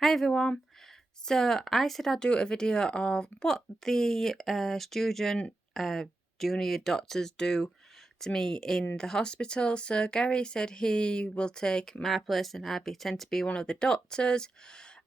Hi everyone. So I said I'd do a video of what the student junior doctors do to me in the hospital. So Gary said he will take my place and I'll pretend to be one of the doctors.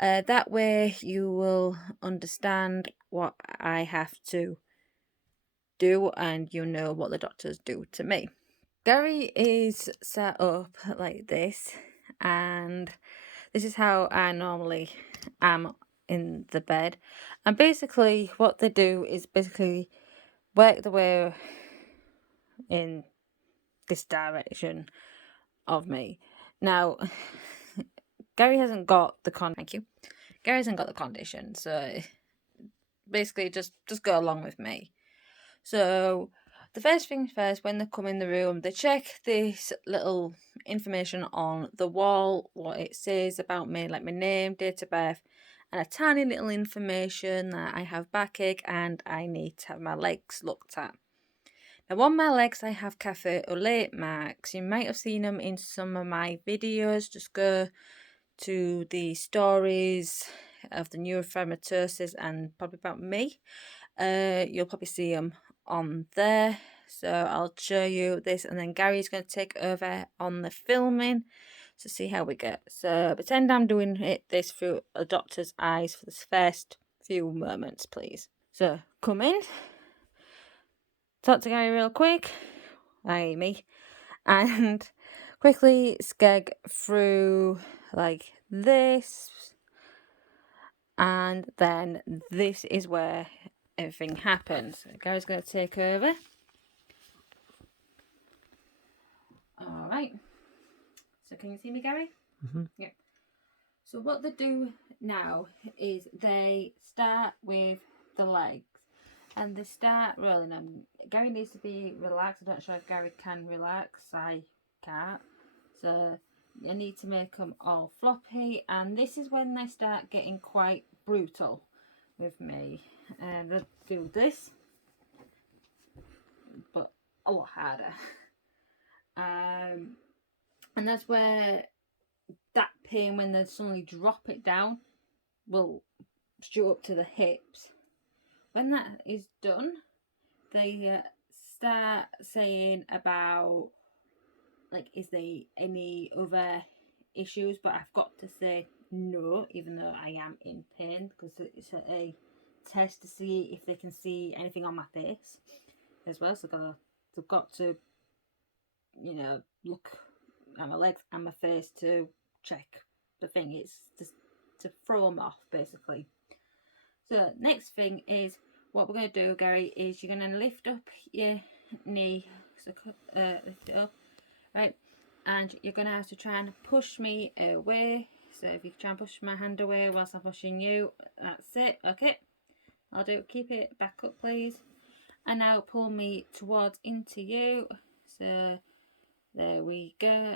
That way you will understand what I have to do and you know what the doctors do to me. Gary is set up like this, and this is how I normally am in the bed. And basically what they do is basically work the way in this direction of me. Now Gary hasn't got the thank you. Gary hasn't got the condition, so basically just go along with me. So the first things first, when they come in the room, they check this little information on the wall, what it says about me, like my name, date of birth, and a tiny little information that I have backache and I need to have my legs looked at. Now on my legs I have cafe au lait marks. You might have seen them in some of my videos. Just go to the stories of the neurofibromatosis and probably about me. You'll probably see them on there. So I'll show you this, and then Gary's going to take over on the filming to see how we get. So pretend I'm doing this through a doctor's eyes for this first few moments, please. So come in, talk to Gary real quick, me, and quickly skeg through like this, and then this is where everything happens. So Gary's going to take over. Alright. So can you see me, Gary? Mm-hmm. Yep. So what they do now is they start with the legs. And they start rolling them. Gary needs to be relaxed. I'm not sure if Gary can relax. I can't. So you need to make them all floppy. And this is when they start getting quite brutal with me. And they do this, but a lot harder. And that's where that pain, when they suddenly drop it down, will shoot up to the hips. When that is done, they start saying about, like, is there any other issues? But I've got to say no, even though I am in pain, because it's a test to see if they can see anything on my face as well. So they've got to, look at my legs and my face to check the thing. It's just to throw them off, basically. So next thing is, what we're going to do, Gary, is you're going to lift up your knee. So lift it up, right? And you're going to have to try and push me away. So if you try and push my hand away whilst I'm pushing you, that's it. Okay, I'll do it. Keep it back up, please. And now pull me towards into you. So there we go.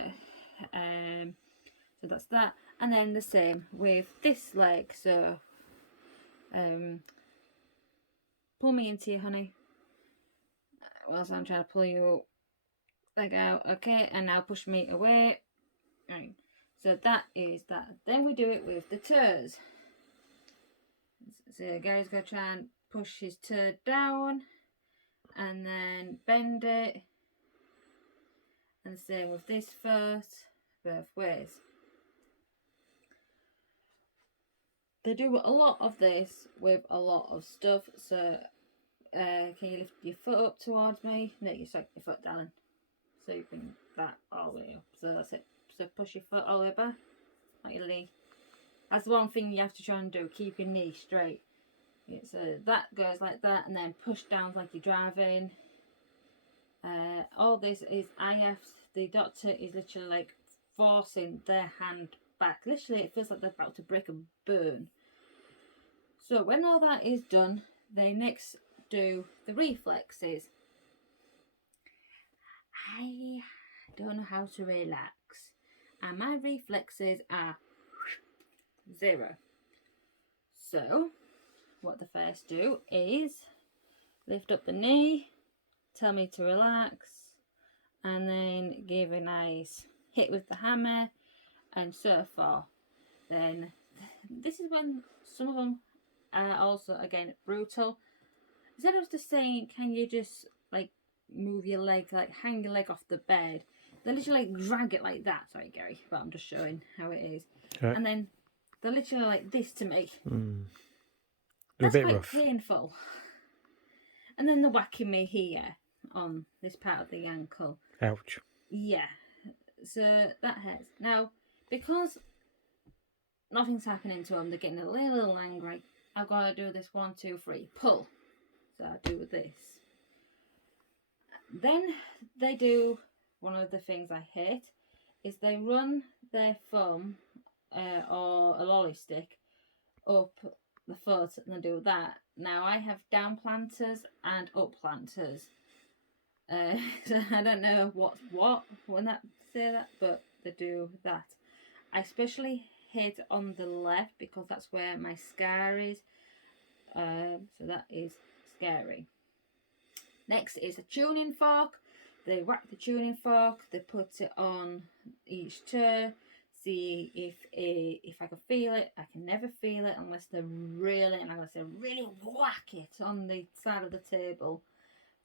So that's that. And then the same with this leg. So pull me into you, honey, whilst I'm trying to pull you leg out. Okay, and now push me away. Right, so that is that. Then we do it with the toes. So Gary's going to try and push his toe down and then bend it, and same with this foot, both ways. They do a lot of this with a lot of stuff. So can you lift your foot up towards me? No, you strike your foot down, so you bring that all the way up. So that's it. So push your foot all the way back, not your knee. That's the one thing you have to try and do, keep your knee straight. Yeah, so that goes like that, and then push down like you're driving. All this is, the doctor is literally like forcing their hand back. Literally, it feels like they're about to break a bone. So when all that is done, they next do the reflexes. I don't know how to relax, and my reflexes are 0. So what they first do is lift up the knee, tell me to relax, and then give a nice hit with the hammer and so forth. Then this is when some of them are also, again, brutal. Instead of just saying, can you just like move your leg, like hang your leg off the bed, they literally like drag it like that. Sorry, Gary, but I'm just showing how it is. Okay. And then they're literally like this to me. They're That's a bit quite rough. painful. And then they're whacking me here on this part of the ankle. Ouch. Yeah. So that hurts. Now, because nothing's happening to them, they're getting a little angry. I've got to do this 1, 2, 3, pull. So I do this. Then they do one of the things I hate is they run their thumb or a lolly stick up the foot and they do that. Now I have down planters and up planters. So I don't know what's what when that say that, but they do that. I especially hate on the left because that's where my scar is. So that is scary. Next is a tuning fork. They whack the tuning fork. They put it on each toe. See if I can feel it. I can never feel it unless they're really, and I'm going to say really whack it on the side of the table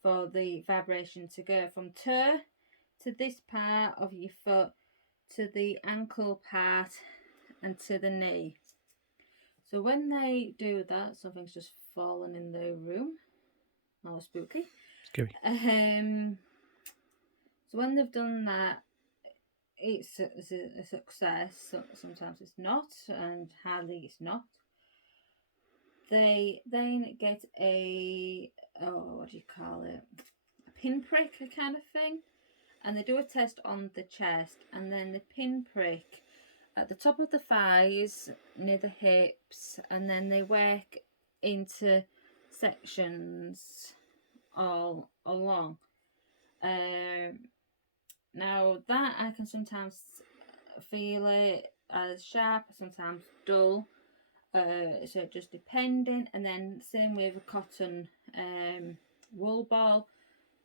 for the vibration to go from toe to this part of your foot to the ankle part and to the knee. So when they do that, something's just fallen in the room. Oh, spooky. Scary. So when they've done that, it's a success. Sometimes it's not, and hardly it's not. They then get a what do you call it? A pinprick kind of thing, and they do a test on the chest, and then the pinprick at the top of the thighs near the hips, and then they work into sections all along. Now that I can sometimes feel it as sharp, sometimes dull, so just depending. And then same with a cotton wool ball,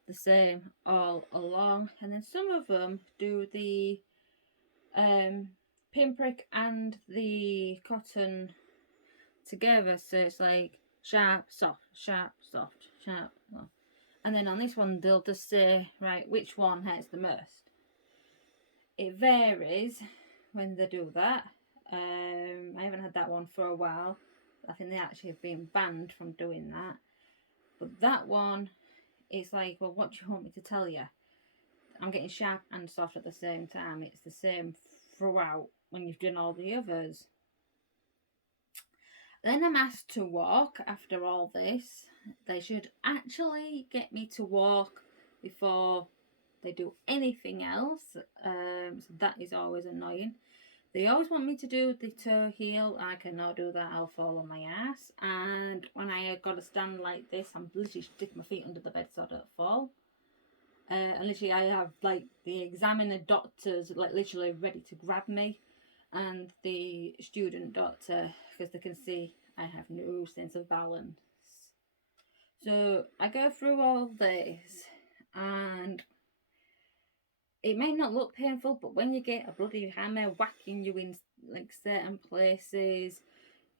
the same all along. And then some of them do the pinprick and the cotton together, so it's like sharp, soft, sharp, soft, sharp, soft. And then on this one they'll just say, right, which one hurts the most. It varies when they do that. I haven't had that one for a while. I think they actually have been banned from doing that. But that one is like, well, what do you want me to tell you? I'm getting sharp and soft at the same time. It's the same throughout when you've done all the others. Then I'm asked to walk after all this. They should actually get me to walk before they do anything else. So that is always annoying. They always want me to do the toe heel. I cannot do that. I'll fall on my ass. And when I got to stand like this, I'm literally sticking my feet under the bed so I don't fall. And literally I have like the examiner doctors like literally ready to grab me, and the student doctor, because they can see I have no sense of balance. So I go through all this, and it may not look painful, but when you get a bloody hammer whacking you in like certain places,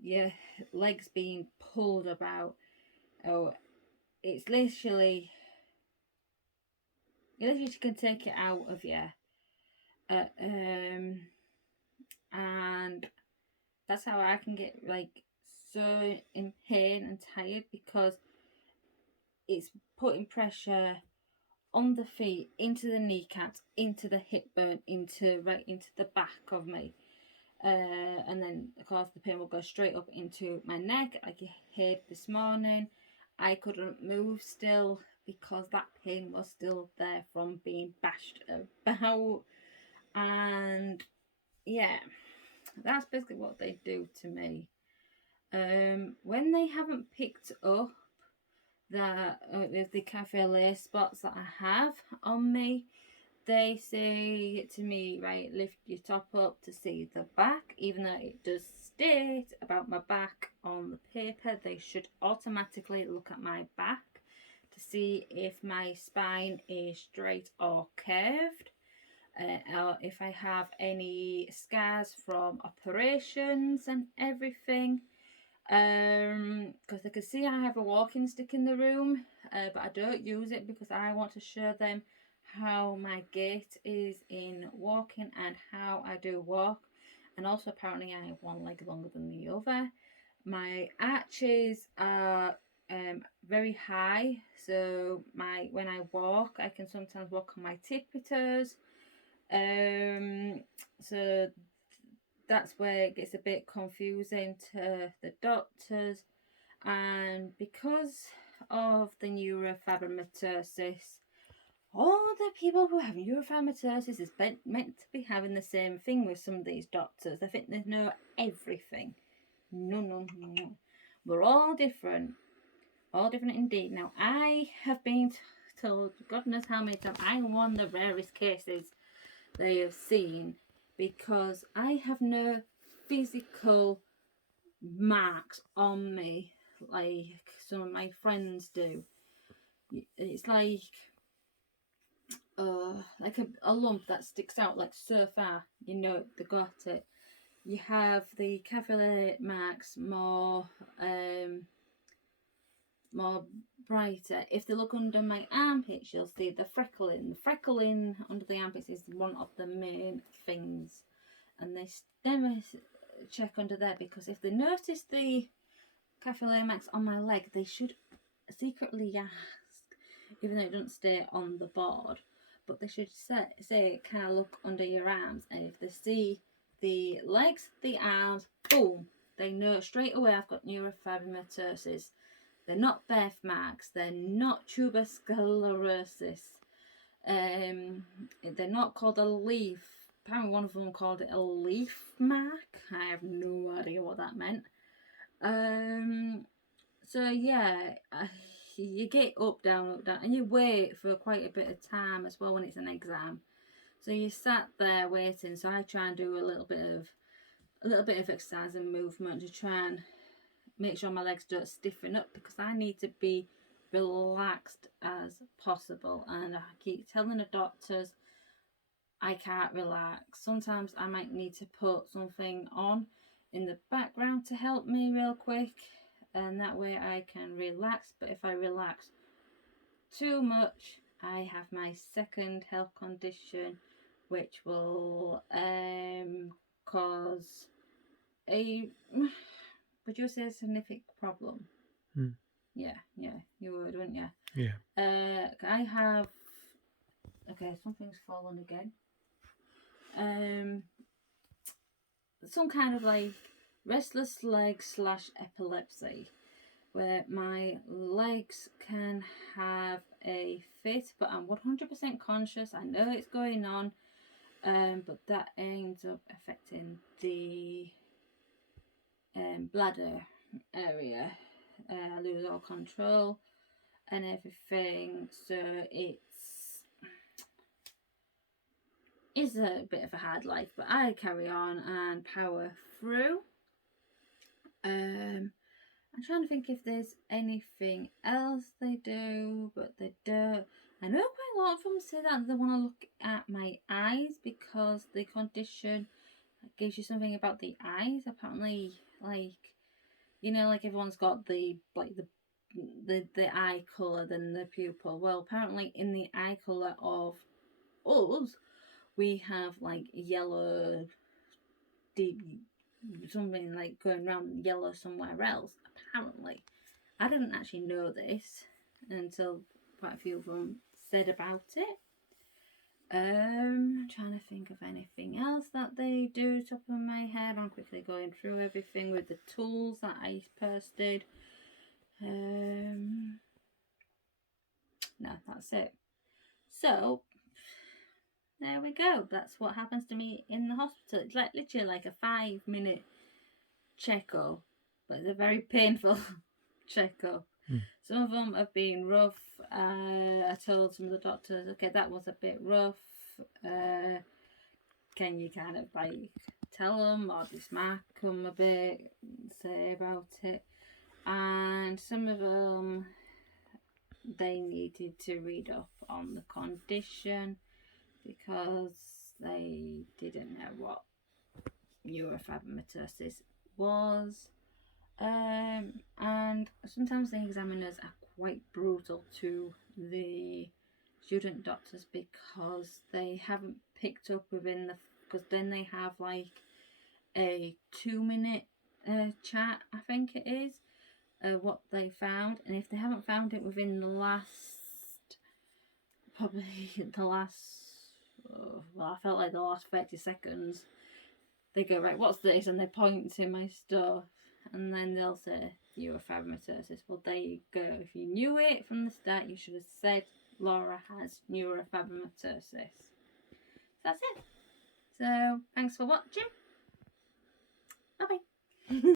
your legs being pulled about, it's literally, you literally can take it out of you. And that's how I can get like so in pain and tired, because it's putting pressure on the feet, into the kneecaps, into the hip bone, into the back of me. And then of course the pain will go straight up into my neck. Like you heard this morning, I couldn't move still because that pain was still there from being bashed about. And yeah, that's basically what they do to me. When they haven't picked up the cafe lace spots that I have on me, they say to me, right, lift your top up to see the back. Even though it does state about my back on the paper, they should automatically look at my back to see if my spine is straight or curved. or if I have any scars from operations and everything. Because they can see I have a walking stick in the room, but I don't use it because I want to show them how my gait is in walking and how I do walk. And also apparently I have one leg longer than the other. My arches are very high, so when I walk I can sometimes walk on my tippy toes. So that's where it gets a bit confusing to the doctors. And because of the neurofibromatosis, all the people who have neurofibromatosis is meant to be having the same thing with some of these doctors. They think they know everything. No. We're all different. All different indeed. Now, I have been told, God knows how many times, I am one of the rarest cases they have seen, because I have no physical marks on me like some of my friends do. It's like a lump that sticks out like so far, you know they got it. You have the capillary marks more brighter. If they look under my armpits, you'll see the freckling. The freckling under the armpits is one of the main things, and they never check under there, because if they notice the capillary marks on my leg, they should secretly ask, even though it doesn't stay on the board, but they should say can I look under your arms? And if they see the legs, the arms, boom, they know straight away I've got neurofibromatosis. They're not birthmarks, they're not tuberous sclerosis, they're not called a leaf. Apparently one of them called it a leaf mark. I have no idea what that meant. So yeah, you get up, down, and you wait for quite a bit of time as well when it's an exam. So you sat there waiting. So I try and do a little bit of exercise and movement to try and make sure my legs don't stiffen up, because I need to be relaxed as possible. And I keep telling the doctors I can't relax. Sometimes I might need to put something on in the background to help me real quick, and that way I can relax. But if I relax too much, I have my second health condition, which will cause a, would you say, a significant problem? Yeah, you would, wouldn't you? Yeah. I have, okay, something's fallen again. Some kind of like restless leg / epilepsy, where my legs can have a fit, but I'm 100% conscious. I know it's going on, but that ends up affecting the bladder area. I lose all control and everything, so it's a bit of a hard life, but I carry on and power through. I'm trying to think if there's anything else they do, but they don't. I know quite a lot of them say that they want to look at my eyes, because the condition gives you something about the eyes. Apparently, like, you know, like everyone's got the eye colour than the pupil. Well, apparently in the eye colour of us, we have like yellow, deep, something like going around yellow somewhere else. Apparently, I didn't actually know this until quite a few of them said about it. I'm trying to think of anything else that they do top of my head. I'm quickly going through everything with the tools that I posted. No, that's it. So there we go. That's what happens to me in the hospital. It's like literally like a 5-minute checkup, but it's a very painful checkup. Some of them have been rough. I told some of the doctors, okay, that was a bit rough. Can you kind of like tell them or dismark them a bit, say about it? And some of them, they needed to read up on the condition, because they didn't know what neurofibromatosis was. And sometimes the examiners are quite brutal to the student doctors because they haven't picked up within the, because then they have like a 2-minute chat, I think it is, what they found, and if they haven't found it within the last, probably the last, well, I felt like the last 30 seconds, they go, right, what's this? And they point to my stuff, and then they'll say neurofibromatosis. Well, there you go. If you knew it from the start, you should have said Laura has neurofibromatosis. That's it. So thanks for watching. Bye bye.